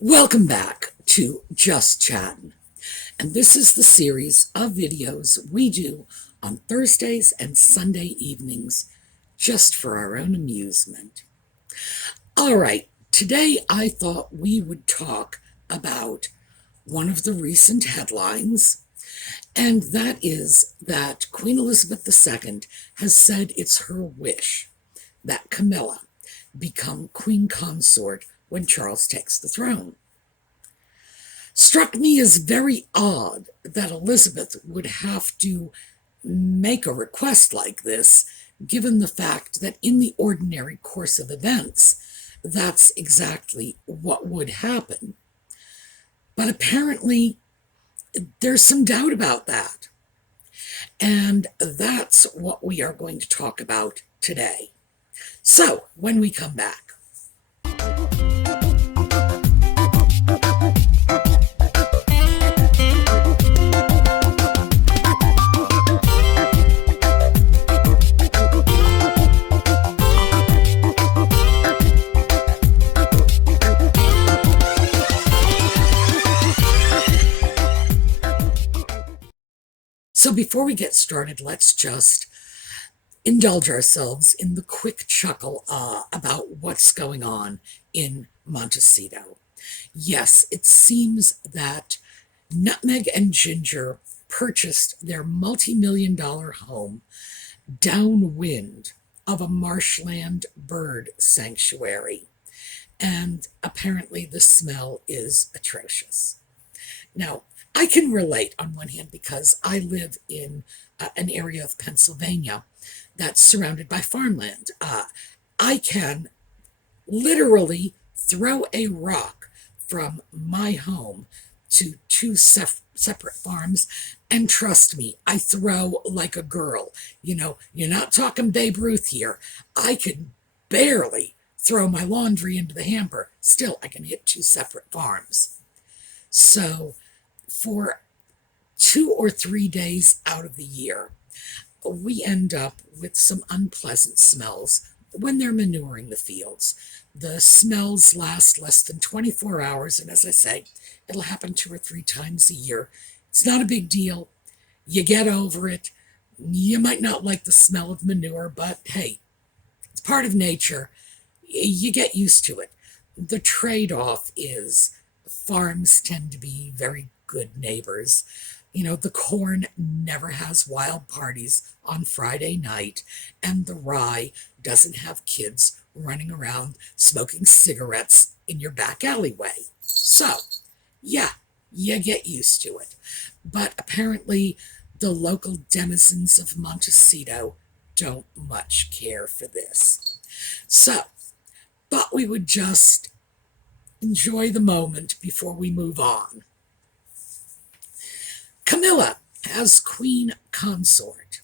Welcome back to Just Chattin, and this is the series of videos we do on Thursdays and Sunday evenings just for our own amusement. All right, today I thought we would talk about one of the recent headlines, and that is that Queen Elizabeth II has said it's her wish that Camilla become Queen Consort when Charles takes the throne. Struck me as very odd that Elizabeth would have to make a request like this, given the fact that in the ordinary course of events, that's exactly what would happen. But apparently, there's some doubt about that. And that's what we are going to talk about today. So, when we come back. So before we get started, let's just indulge ourselves in the quick chuckle about what's going on in Montecito. Yes, it seems that Nutmeg and Ginger purchased their multi-million-dollar home downwind of a marshland bird sanctuary, and apparently the smell is atrocious. Now, I can relate on one hand because I live in an area of Pennsylvania that's surrounded by farmland. I can literally throw a rock from my home to two separate farms, and trust me, I throw like a girl. You know, you're not talking Babe Ruth here. I can barely throw my laundry into the hamper. Still, I can hit two separate farms. So, for 2 or 3 days out of the year, we end up with some unpleasant smells when they're manuring the fields. The smells last less than 24 hours, and as I say, it'll happen 2 or 3 times a year. It's not a big deal. You get over it. You might not like the smell of manure, but hey, it's part of nature. You get used to it. The trade-off is farms tend to be very good neighbors. You know, the corn never has wild parties on Friday night, and the rye doesn't have kids running around smoking cigarettes in your back alleyway. So, yeah, you get used to it. But apparently, the local denizens of Montecito don't much care for this. So, thought we would just enjoy the moment before we move on. Camilla as Queen Consort.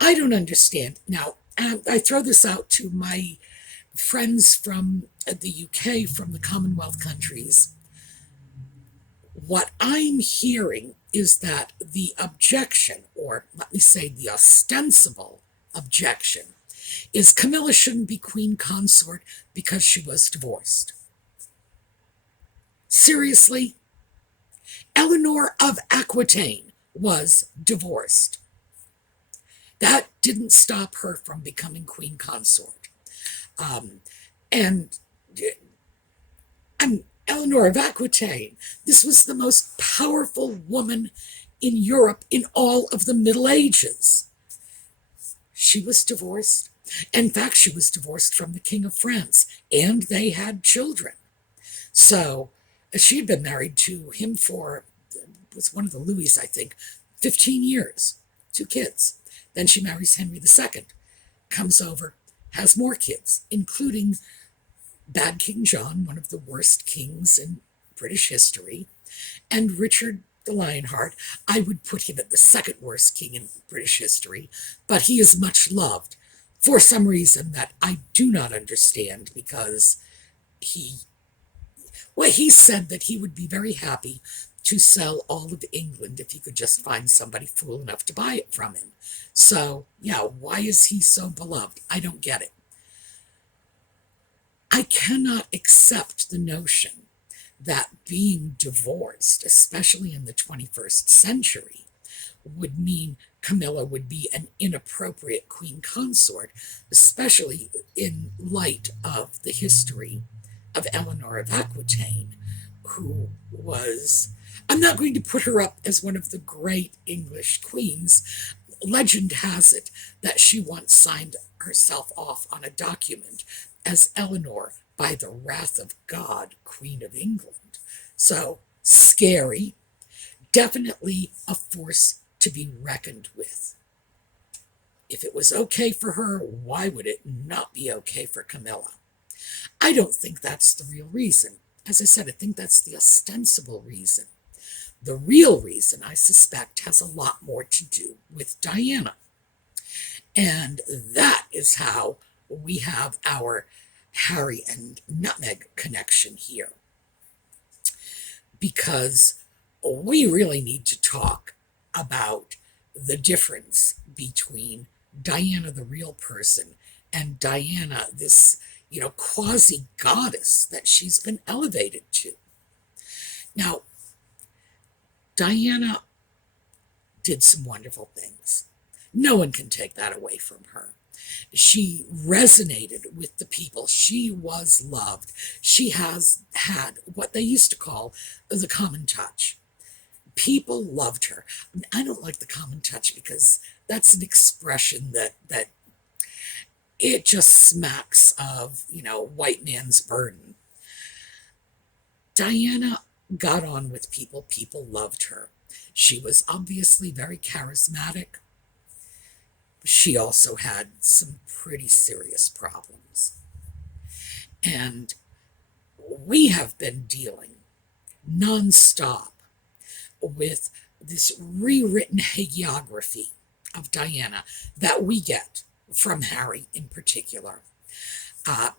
I don't understand. Now, I throw this out to my friends from the UK, from the Commonwealth countries. What I'm hearing is that the objection, or let me say the ostensible objection, is Camilla shouldn't be Queen Consort because she was divorced. Seriously? Eleanor of Aquitaine was divorced. That didn't stop her from becoming Queen Consort. And Eleanor of Aquitaine, this was the most powerful woman in Europe in all of the Middle Ages. She was divorced. In fact, she was divorced from the King of France, and they had children. So she had been married to him for, was one of the Louis, I think, 15 years, 2 kids. Then she marries Henry II, comes over, has more kids, including Bad King John, one of the worst kings in British history, and Richard the Lionheart. I would put him at the second worst king in British history, but he is much loved for some reason that I do not understand, because he said that he would be very happy to sell all of England if he could just find somebody fool enough to buy it from him. So, yeah, why is he so beloved? I don't get it. I cannot accept the notion that being divorced, especially in the 21st century, would mean Camilla would be an inappropriate queen consort, especially in light of the history of Eleanor of Aquitaine, who was, I'm not going to put her up as one of the great English queens. Legend has it that she once signed herself off on a document as Eleanor by the wrath of God, Queen of England. So scary, definitely a force to be reckoned with. If it was okay for her, why would it not be okay for Camilla? I don't think that's the real reason. As I said, I think that's the ostensible reason. The real reason, I suspect, has a lot more to do with Diana. And that is how we have our Harry and Nutmeg connection here. Because we really need to talk about the difference between Diana, the real person, and Diana, this, quasi goddess that she's been elevated to. Now, Diana did some wonderful things. No one can take that away from her. She resonated with the people. She was loved. She has had what they used to call the common touch. People loved her. I don't like the common touch because that's an expression that it just smacks of, white man's burden. Diana got on with people. People loved her. She was obviously very charismatic. She also had some pretty serious problems. And we have been dealing nonstop with this rewritten hagiography of Diana that we get from Harry in particular.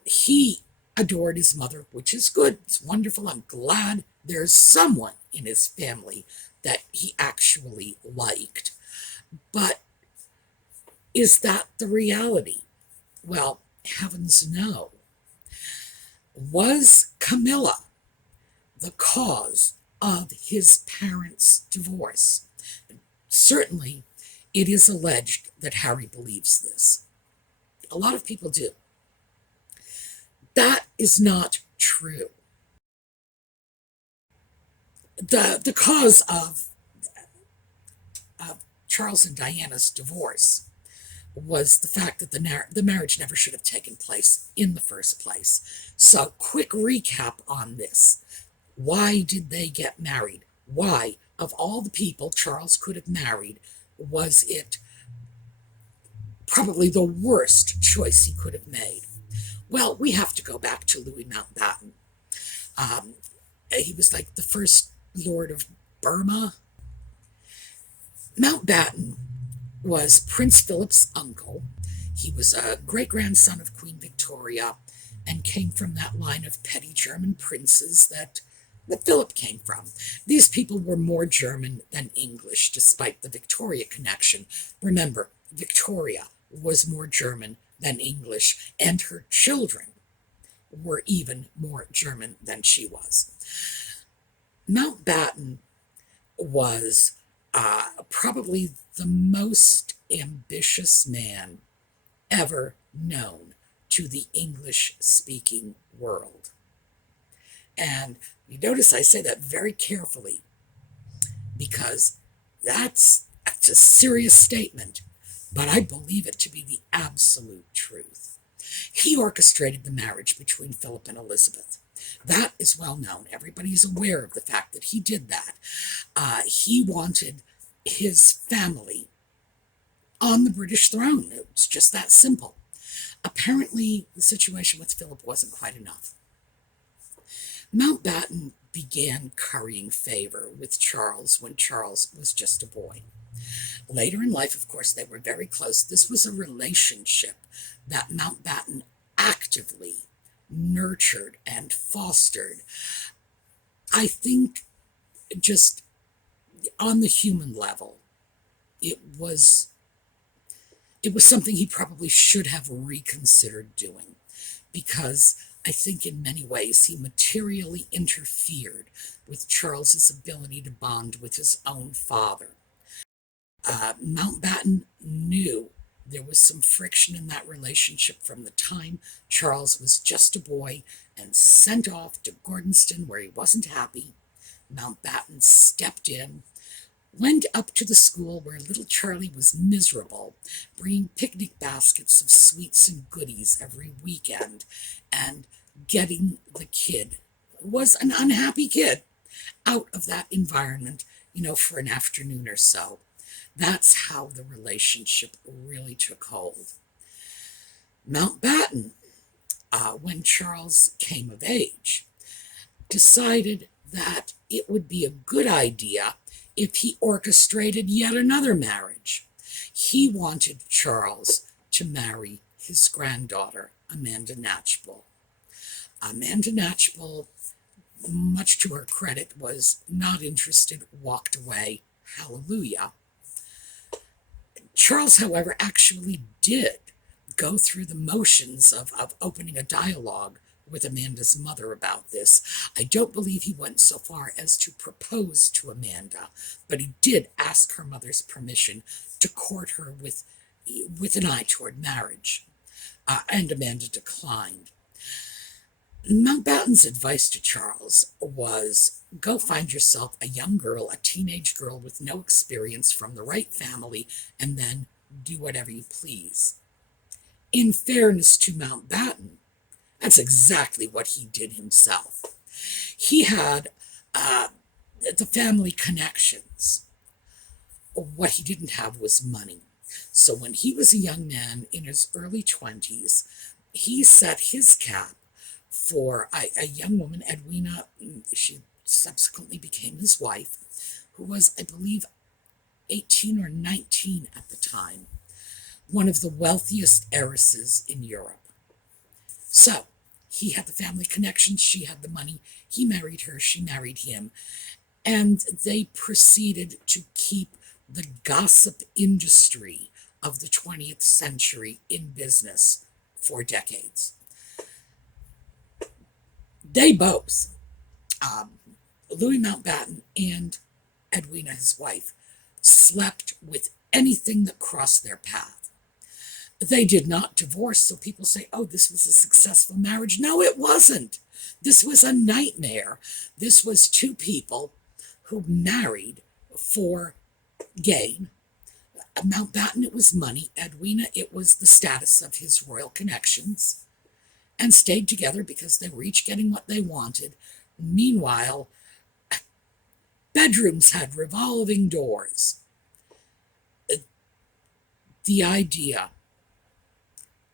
He adored his mother, which is good. It's wonderful. I'm glad there's someone in his family that he actually liked. But is that the reality? Well, heavens no. Was Camilla the cause of his parents' divorce? Certainly, it is alleged that Harry believes this. A lot of people do. That is not true. The cause of Charles and Diana's divorce was the fact that the marriage never should have taken place in the first place. So, quick recap on this. Why did they get married? Why, of all the people Charles could have married, was it probably the worst choice he could have made? Well, we have to go back to Louis Mountbatten. He was like the first Lord of Burma. Mountbatten was Prince Philip's uncle. He was a great-grandson of Queen Victoria and came from that line of petty German princes that Philip came from. These people were more German than English, despite the Victoria connection. Remember, Victoria was more German than English, and her children were even more German than she was. Mountbatten was probably the most ambitious man ever known to the English-speaking world. And you notice I say that very carefully because that's a serious statement, but I believe it to be the absolute truth. He orchestrated the marriage between Philip and Elizabeth. That is well known. Everybody's aware of the fact that he did that. He wanted his family on the British throne. It's just that simple. Apparently, the situation with Philip wasn't quite enough. Mountbatten began currying favor with Charles when Charles was just a boy. Later in life, of course, they were very close. This was a relationship that Mountbatten actively nurtured and fostered. I think just on the human level, it was something he probably should have reconsidered doing, because I think in many ways he materially interfered with Charles's ability to bond with his own father. Mountbatten knew there was some friction in that relationship from the time Charles was just a boy and sent off to Gordonston where he wasn't happy. Mountbatten stepped in, went up to the school where little Charlie was miserable, bringing picnic baskets of sweets and goodies every weekend, and getting the kid, who was an unhappy kid, out of that environment, for an afternoon or so. That's how the relationship really took hold. Mountbatten, when Charles came of age, decided that it would be a good idea if he orchestrated yet another marriage. He wanted Charles to marry his granddaughter, Amanda Knatchbull. Amanda Knatchbull, much to her credit, was not interested, walked away. Hallelujah. Charles, however, actually did go through the motions of opening a dialogue with Amanda's mother about this. I don't believe he went so far as to propose to Amanda, but he did ask her mother's permission to court her with an eye toward marriage, and Amanda declined. Mountbatten's advice to Charles was, go find yourself a young girl, a teenage girl with no experience from the right family, and then do whatever you please. In fairness to Mountbatten, that's exactly what he did himself. He had the family connections. What he didn't have was money. So when he was a young man in his early 20s, he set his cap for a young woman, Edwina. She subsequently became his wife, who was, I believe, 18 or 19 at the time, one of the wealthiest heiresses in Europe. So he had the family connections, she had the money, he married her, she married him, and they proceeded to keep the gossip industry of the 20th century in business for decades. They both, Louis Mountbatten and Edwina, his wife, slept with anything that crossed their path. They did not divorce, so people say, oh, this was a successful marriage. No, it wasn't. This was a nightmare. This was two people who married for gain. Mountbatten, it was money. Edwina, it was the status of his royal connections, and stayed together because they were each getting what they wanted. Meanwhile, bedrooms had revolving doors. The idea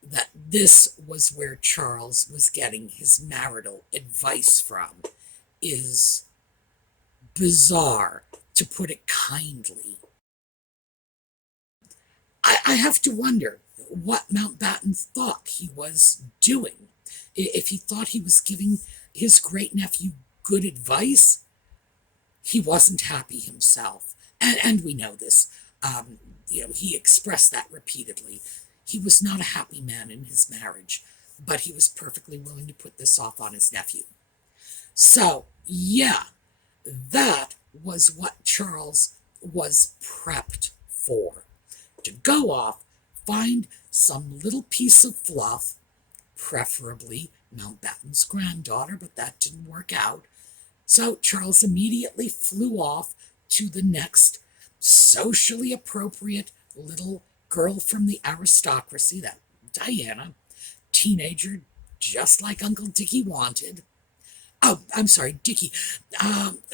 that this was where Charles was getting his marital advice from is bizarre, to put it kindly. I have to wonder what Mountbatten thought he was doing. If he thought he was giving his great-nephew good advice, he wasn't happy himself. And we know this. He expressed that repeatedly. He was not a happy man in his marriage, but he was perfectly willing to put this off on his nephew. So, yeah, that was what Charles was prepped for. To go off, find some little piece of fluff, preferably Mountbatten's granddaughter, but that didn't work out. So Charles immediately flew off to the next socially appropriate little girl from the aristocracy, that Diana, teenager, just like Uncle Dickie wanted. Oh, I'm sorry, Dickie.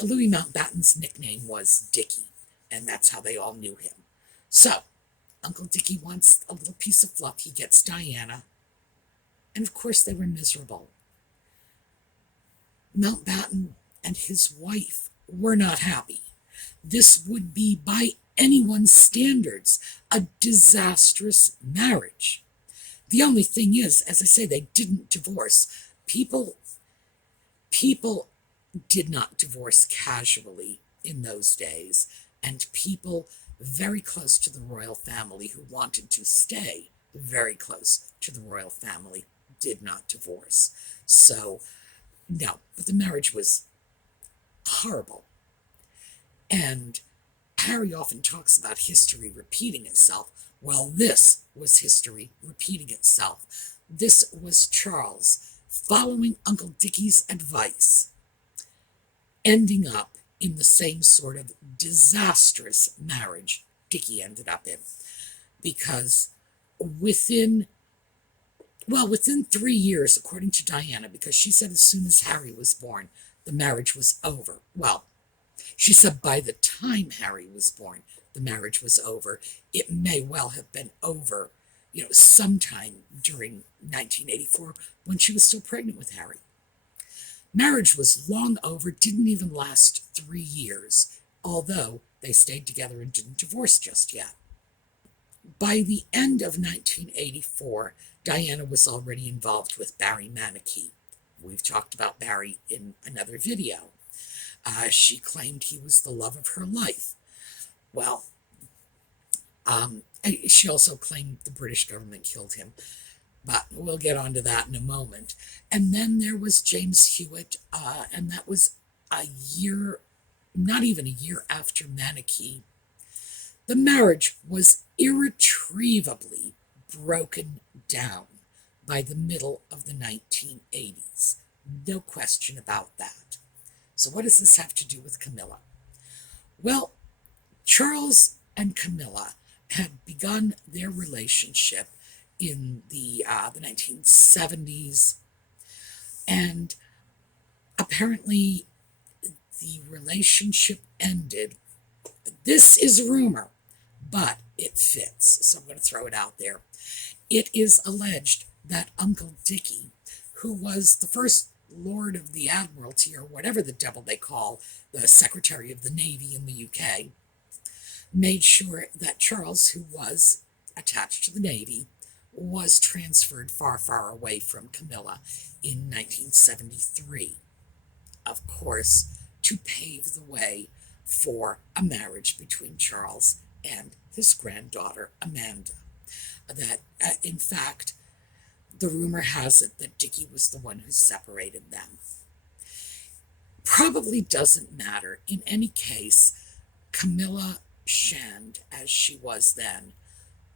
Louis Mountbatten's nickname was Dickie, and that's how they all knew him. So, Uncle Dickie wants a little piece of fluff. He gets Diana, and of course they were miserable. Mountbatten and his wife were not happy. This would be, by anyone's standards, a disastrous marriage. The only thing is, as I say, they didn't divorce. People did not divorce casually in those days, and people very close to the royal family who wanted to stay very close to the royal family did not divorce. So, no, but the marriage was horrible. And Harry often talks about history repeating itself. Well, this was history repeating itself. This was Charles following Uncle Dicky's advice, ending up in the same sort of disastrous marriage Dicky ended up in. Because within 3 years, according to Diana, because she said as soon as Harry was born, the marriage was over. Well, she said by the time Harry was born, the marriage was over. It may well have been over, sometime during 1984 when she was still pregnant with Harry. Marriage was long over, didn't even last 3 years, although they stayed together and didn't divorce just yet. By the end of 1984, Diana was already involved with Barry Manicky. We've talked about Barry in another video. She claimed he was the love of her life. Well, she also claimed the British government killed him, but we'll get onto that in a moment. And then there was James Hewitt, and that was not even a year after Manicky. The marriage was irretrievably broken down by the middle of the 1980s. No question about that. So what does this have to do with Camilla? Well, Charles and Camilla had begun their relationship in the 1970s, and apparently the relationship ended. This is rumor, but it fits, so I'm going to throw it out there. It is alleged that Uncle Dicky, who was the first Lord of the Admiralty, or whatever the devil they call the Secretary of the Navy in the UK, made sure that Charles, who was attached to the Navy, was transferred far, far away from Camilla in 1973. Of course, to pave the way for a marriage between Charles and his granddaughter, Amanda. That, in fact, the rumor has it that Dicky was the one who separated them. Probably doesn't matter. In any case, Camilla Shand, as she was then,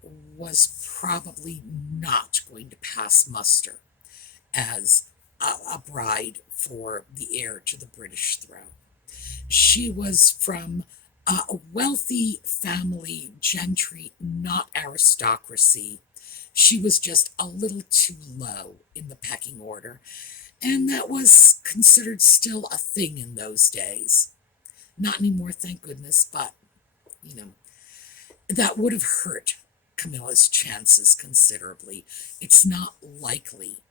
was probably not going to pass muster as a bride for the heir to the British throne. She was from a wealthy family, gentry, not aristocracy. She was just a little too low in the pecking order, and that was considered still a thing in those days. Not anymore, thank goodness, but, that would have hurt Camilla's chances considerably. It's not likely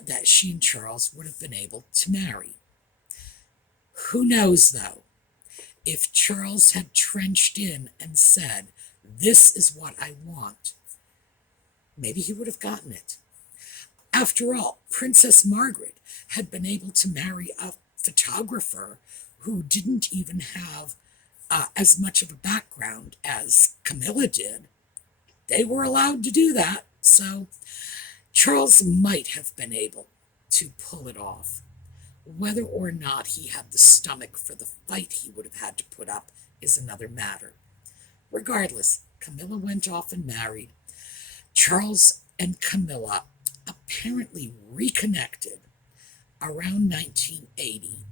that she and Charles would have been able to marry. Who knows, though? If Charles had trenched in and said, "This is what I want," maybe he would have gotten it. After all, Princess Margaret had been able to marry a photographer who didn't even have as much of a background as Camilla did. They were allowed to do that, so Charles might have been able to pull it off. Whether or not he had the stomach for the fight he would have had to put up is another matter. Regardless, Camilla went off and married. Charles and Camilla apparently reconnected around 1980,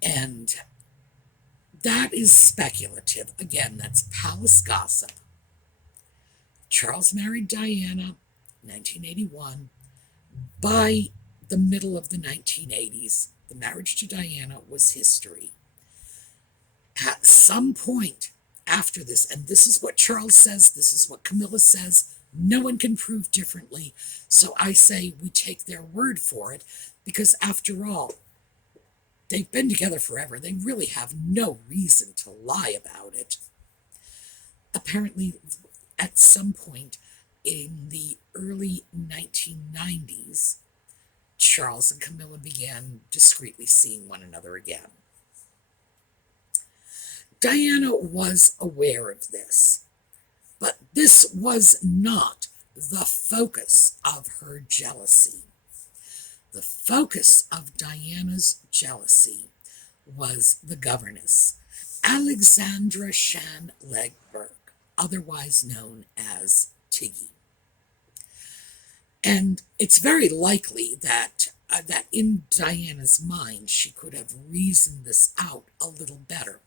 and that is speculative. Again, that's palace gossip. Charles married Diana, 1981. By the middle of the 1980s, the marriage to Diana was history. At some point after this, and this is what Charles says, this is what Camilla says, no one can prove differently, so I say we take their word for it, because after all, they've been together forever. They really have no reason to lie about it. Apparently, at some point in the early 1990s, Charles and Camilla began discreetly seeing one another again. Diana was aware of this, but this was not the focus of her jealousy. The focus of Diana's jealousy was the governess, Alexandra Shan-Legberg, otherwise known as Tiggy. And it's very likely that in Diana's mind she could have reasoned this out a little better.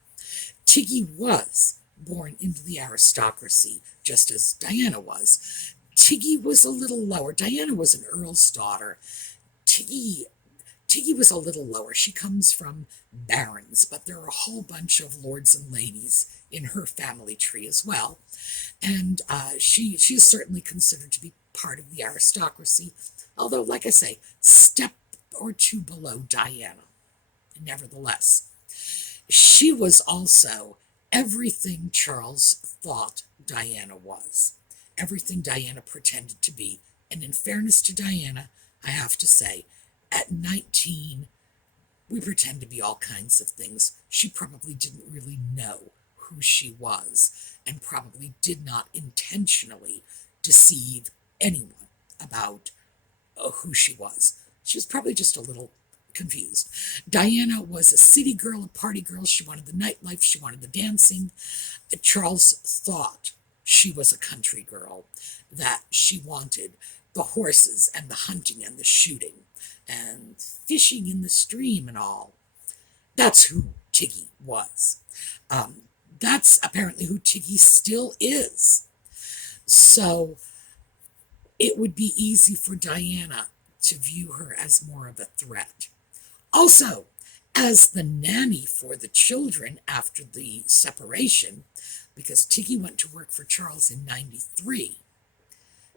Tiggy was born into the aristocracy, just as Diana was. Tiggy was a little lower. Diana was an earl's daughter. Tiggy was a little lower. She comes from barons, but there are a whole bunch of lords and ladies in her family tree as well. And she is certainly considered to be part of the aristocracy, although, like I say, step or two below Diana. Nevertheless, she was also everything Charles thought Diana was, everything Diana pretended to be. And in fairness to Diana, I have to say, at 19, we pretend to be all kinds of things. She probably didn't really know who she was, and probably did not intentionally deceive anyone about who she was. She was probably just a little confused. Diana was a city girl, a party girl. She wanted the nightlife. She wanted the dancing. Charles thought she was a country girl, that she wanted the horses and the hunting and the shooting and fishing in the stream and all. That's who Tiggy was. That's apparently who Tiggy still is. So it would be easy for Diana to view her as more of a threat. Also, as the nanny for the children after the separation, because Tiggy went to work for Charles in 93,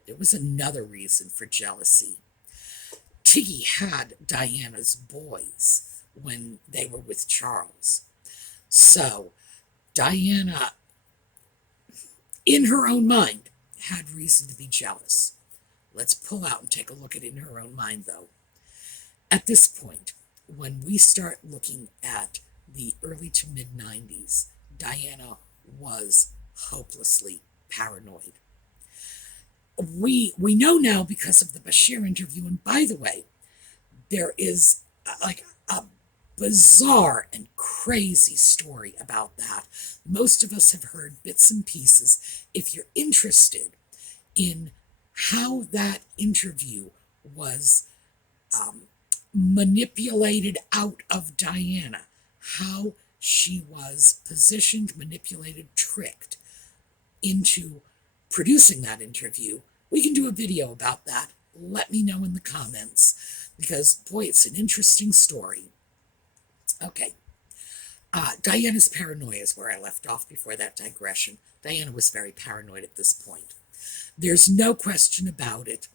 there was another reason for jealousy. Tiggy had Diana's boys when they were with Charles. So Diana, in her own mind, had reason to be jealous. Let's pull out and take a look at it in her own mind, though. At this point, when we start looking at the early to mid-90s, Diana was hopelessly paranoid. We know now because of the Bashir interview, and by the way, there is like a bizarre and crazy story about that. Most of us have heard bits and pieces. If you're interested in how that interview was manipulated out of Diana, how she was positioned, manipulated, tricked into producing that interview, we can do a video about that. Let me know in the comments, because boy, it's an interesting story. Okay, Diana's paranoia is where I left off before that digression. Diana was very paranoid at this point. There's no question about it.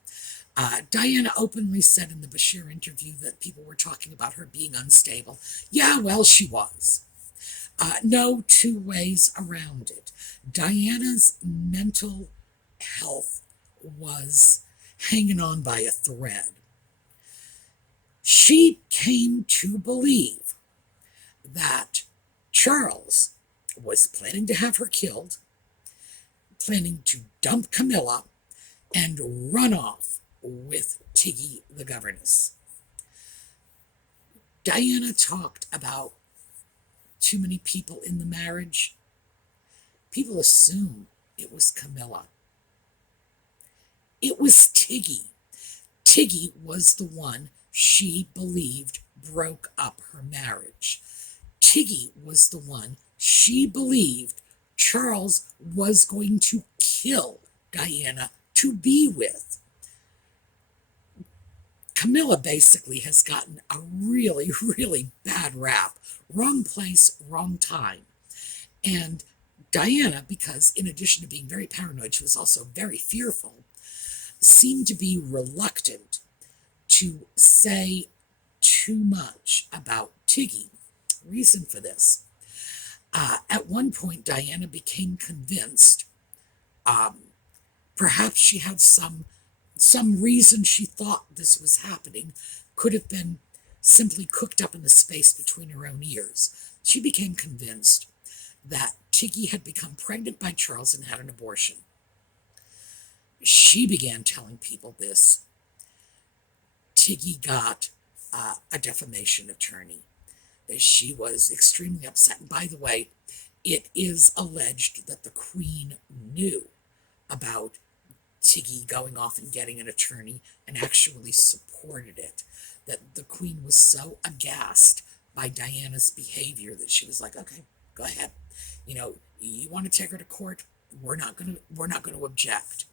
Diana openly said in the Bashir interview that people were talking about her being unstable. Yeah, well, she was. No two ways around it. Diana's mental health was hanging on by a thread. She came to believe that Charles was planning to have her killed, planning to dump Camilla, and run off with Tiggy the governess. Diana talked about too many people in the marriage. People assume it was Camilla. It was Tiggy. Tiggy was the one she believed broke up her marriage. Tiggy was the one she believed Charles was going to kill Diana to be with. Camilla basically has gotten a really, really bad rap. Wrong place, wrong time. And Diana, because in addition to being very paranoid, she was also very fearful, seemed to be reluctant to say too much about Tiggy. Reason for this. At one point, Diana became convinced, perhaps she had some reason she thought this was happening, could have been simply cooked up in the space between her own ears. She became convinced that Tiggy had become pregnant by Charles and had an abortion. she began telling people this, Tiggy got a defamation attorney. She was extremely upset. And by the way, it is alleged that the Queen knew about Tiggy going off and getting an attorney and actually supported it. That the Queen was so aghast by Diana's behavior that she was like, okay, go ahead. You want to take her to court? We're not going to object.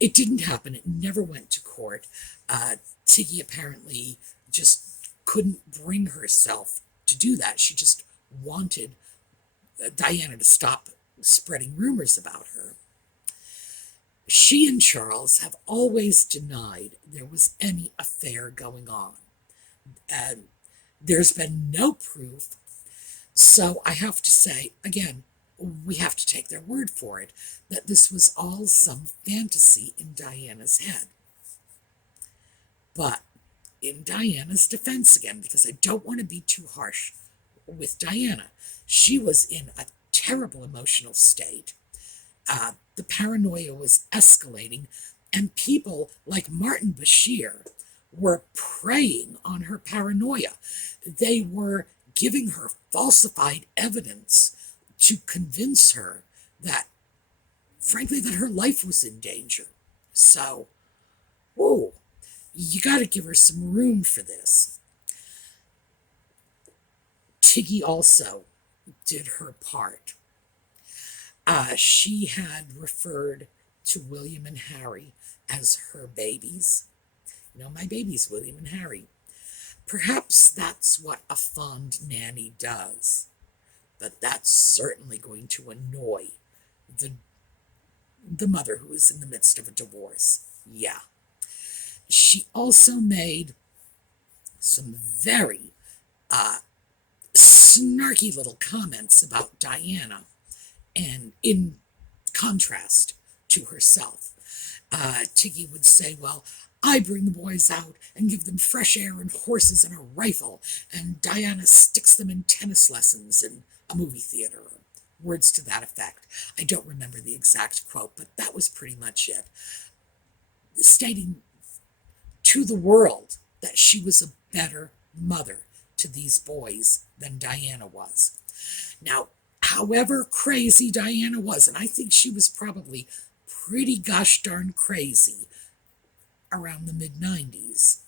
It didn't happen. It never went to court. Tiggy apparently just couldn't bring herself to do that. She just wanted Diana to stop spreading rumors about her. She and Charles have always denied there was any affair going on. And there's been no proof. So I have to say, again, we have to take their word for it, that this was all some fantasy in Diana's head. But in Diana's defense again, because I don't want to be too harsh with Diana, she was in a terrible emotional state. The paranoia was escalating, and people like Martin Bashir were preying on her paranoia. They were giving her falsified evidence to convince her that, frankly, that her life was in danger. So, whoa, you got to give her some room for this. Tiggy also did her part. She had referred to William and Harry as her babies. My babies, William and Harry. Perhaps that's what a fond nanny does, but that's certainly going to annoy the mother who is in the midst of a divorce. Yeah. She also made some very snarky little comments about Diana, and in contrast to herself. Tiggy would say, well, I bring the boys out and give them fresh air and horses and a rifle, and Diana sticks them in tennis lessons and a movie theater, or words to that effect. I don't remember the exact quote, but that was pretty much it. Stating to the world that she was a better mother to these boys than Diana was. Now, however crazy Diana was, and I think she was probably pretty gosh darn crazy around the mid-90s,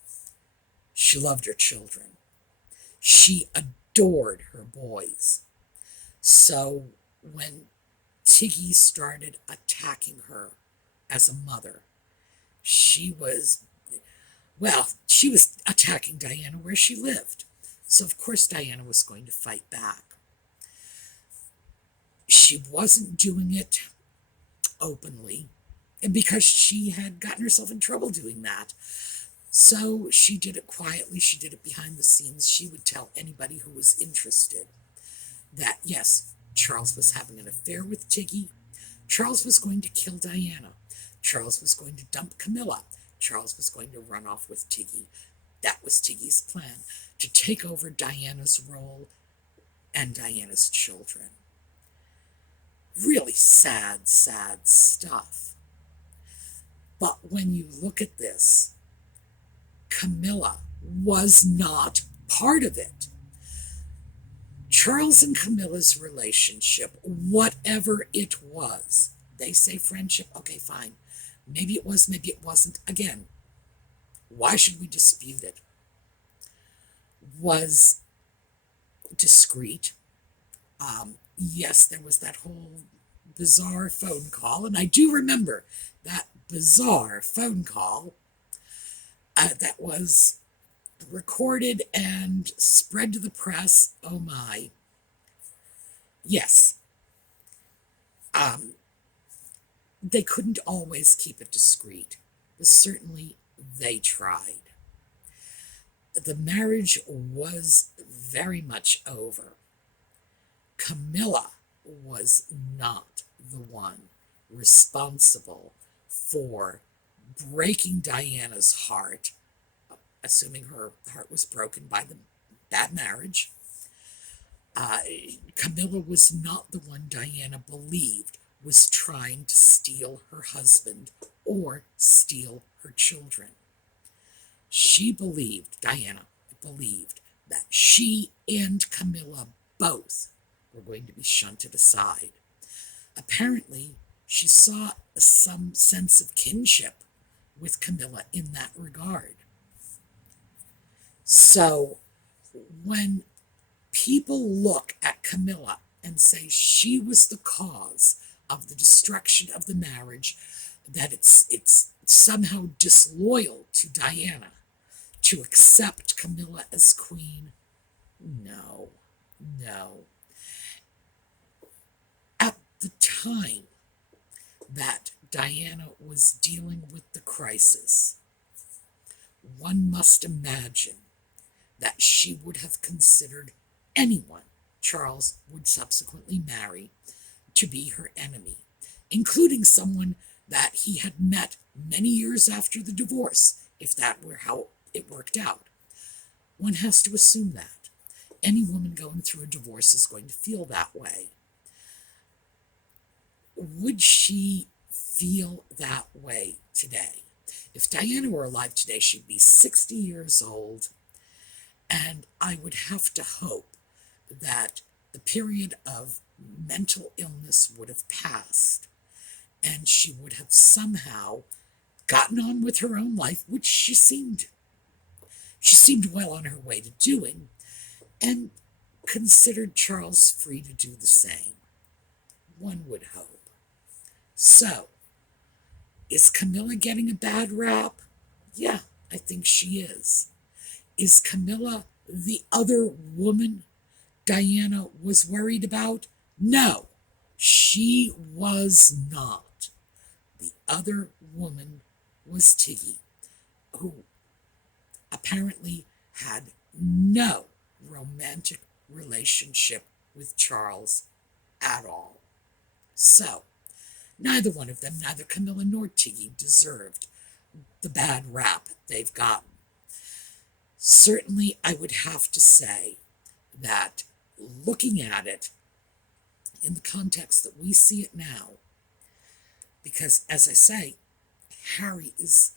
she loved her children. She adored her boys. So when Tiggy started attacking her as a mother, she was attacking Diana where she lived. So of course Diana was going to fight back. She wasn't doing it openly, because she had gotten herself in trouble doing that. So she did it quietly. She did it behind the scenes. She would tell anybody who was interested that, yes, Charles was having an affair with Tiggy. Charles was going to kill Diana. Charles was going to dump Camilla. Charles was going to run off with Tiggy. That was Tiggy's plan, to take over Diana's role and Diana's children. Really sad, sad stuff. But when you look at this, Camilla was not part of it. Charles and Camilla's relationship, whatever it was, they say friendship, okay, fine. Maybe it was, maybe it wasn't. Again, why should we dispute it? Was discreet. Yes, there was that whole bizarre phone call, and I do remember that bizarre phone call that was recorded and spread to the press. Oh my. Yes. They couldn't always keep it discreet, but certainly they tried. The marriage was very much over. Camilla was not the one responsible for breaking Diana's heart, assuming her heart was broken by that marriage. Camilla was not the one Diana believed was trying to steal her husband or steal her children. Diana believed, that she and Camilla both were going to be shunted aside. Apparently, she saw some sense of kinship with Camilla in that regard. So, when people look at Camilla and say she was the cause of the destruction of the marriage, that it's somehow disloyal to Diana to accept Camilla as queen, no, no. At the time that Diana was dealing with the crisis, one must imagine that she would have considered anyone Charles would subsequently marry to be her enemy, including someone that he had met many years after the divorce, if that were how it worked out. One has to assume that. Any woman going through a divorce is going to feel that way. Would she feel that way today? If Diana were alive today, she'd be 60 years old, and I would have to hope that the period of mental illness would have passed, and she would have somehow gotten on with her own life, which she seemed well on her way to doing, and considered Charles free to do the same. One would hope. So, is Camilla getting a bad rap? Yeah, I think she is. Is Camilla the other woman Diana was worried about? No, she was not. The other woman was Tiggy, who apparently had no romantic relationship with Charles at all. So, neither one of them, neither Camilla nor Tiggy, deserved the bad rap they've gotten. Certainly, I would have to say that looking at it in the context that we see it now, because, as I say, Harry is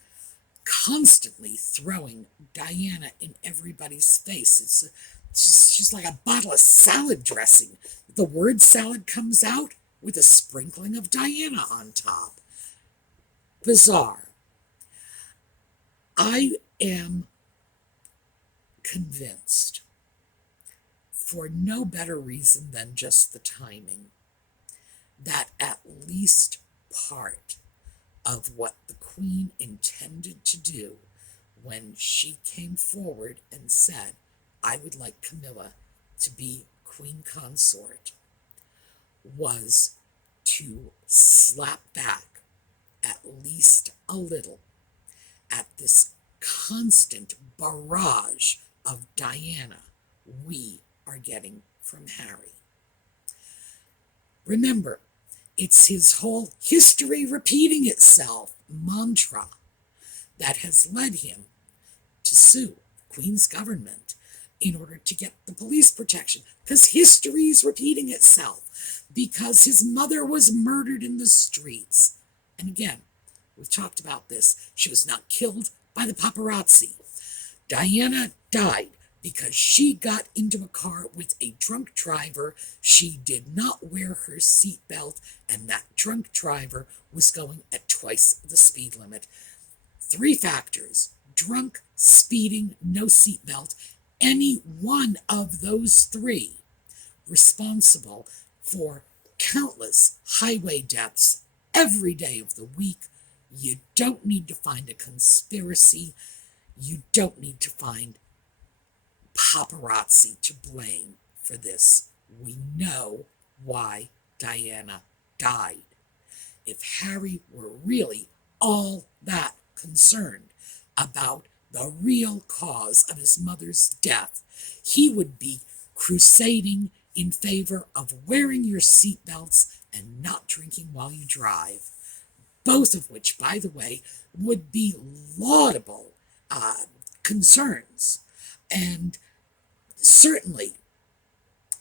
constantly throwing Diana in everybody's face. She's like a bottle of salad dressing. The word salad comes out with a sprinkling of Diana on top. Bizarre. I am convinced, for no better reason than just the timing, that at least part of what the Queen intended to do when she came forward and said, I would like Camilla to be Queen Consort, was to slap back at least a little at this constant barrage of Diana we are getting from Harry. Remember, it's his whole history repeating itself mantra that has led him to sue the Queen's government in order to get the police protection, because history is repeating itself, because his mother was murdered in the streets. And again, we've talked about this. She was not killed by the paparazzi. Diana died because she got into a car with a drunk driver. She did not wear her seatbelt, and that drunk driver was going at twice the speed limit. 3 factors: drunk, speeding, no seatbelt. Any one of those 3 responsible for countless highway deaths every day of the week. You don't need to find a conspiracy. You don't need to find paparazzi to blame for this. We know why Diana died. If Harry were really all that concerned about the real cause of his mother's death, he would be crusading in favor of wearing your seatbelts and not drinking while you drive. Both of which, by the way, would be laudable concerns. And certainly,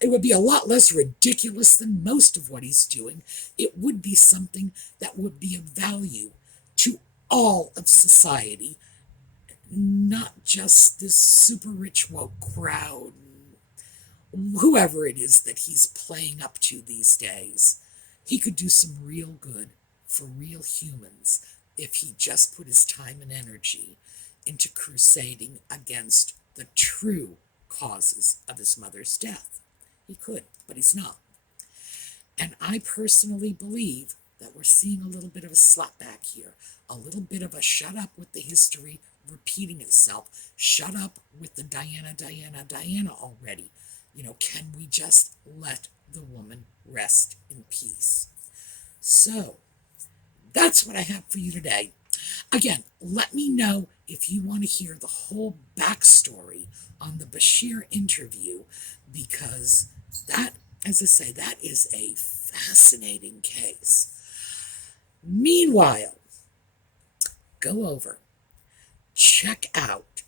it would be a lot less ridiculous than most of what he's doing. It would be something that would be of value to all of society, not just this super rich woke crowd, whoever it is that he's playing up to these days. He could do some real good for real humans if he just put his time and energy into crusading against the true causes of his mother's death. He could, but he's not. And I personally believe that we're seeing a little bit of a slapback here, a little bit of a shut up with the history repeating itself, shut up with the Diana, Diana, Diana already. Can we just let the woman rest in peace? So, that's what I have for you today. Again, let me know if you want to hear the whole backstory on the Bashir interview, because that, as I say, that is a fascinating case. Meanwhile, go over, check out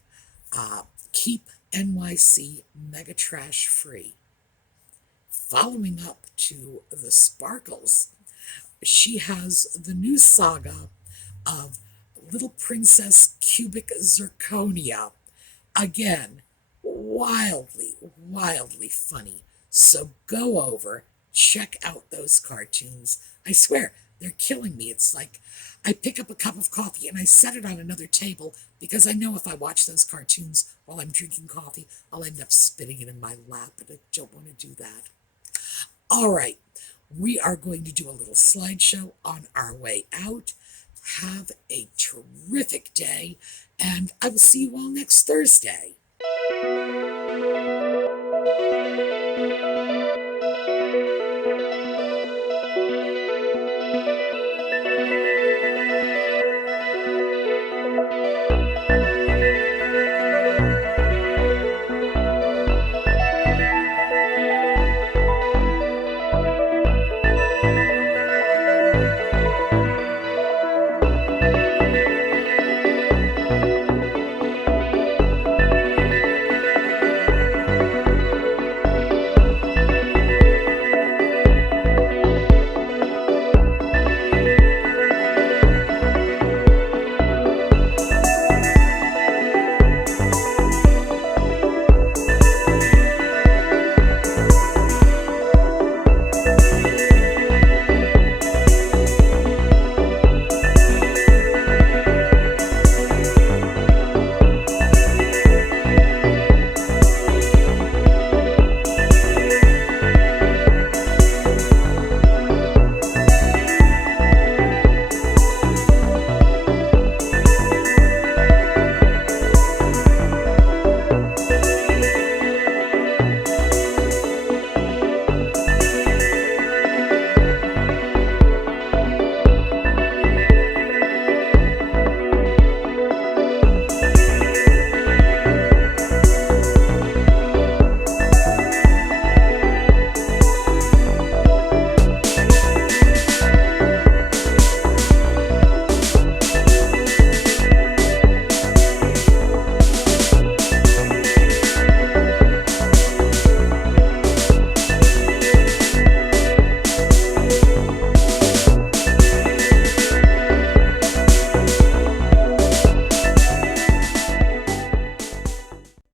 Keep NYC Mega Trash Free. Following up to the Sparkles, she has the new saga of Little Princess Cubic Zirconia. Again, wildly, wildly funny. So go over, check out those cartoons. I swear, they're killing me. It's like I pick up a cup of coffee and I set it on another table because I know if I watch those cartoons while I'm drinking coffee, I'll end up spitting it in my lap, and I don't want to do that. All right, we are going to do a little slideshow on our way out. Have a terrific day, and I will see you all next Thursday.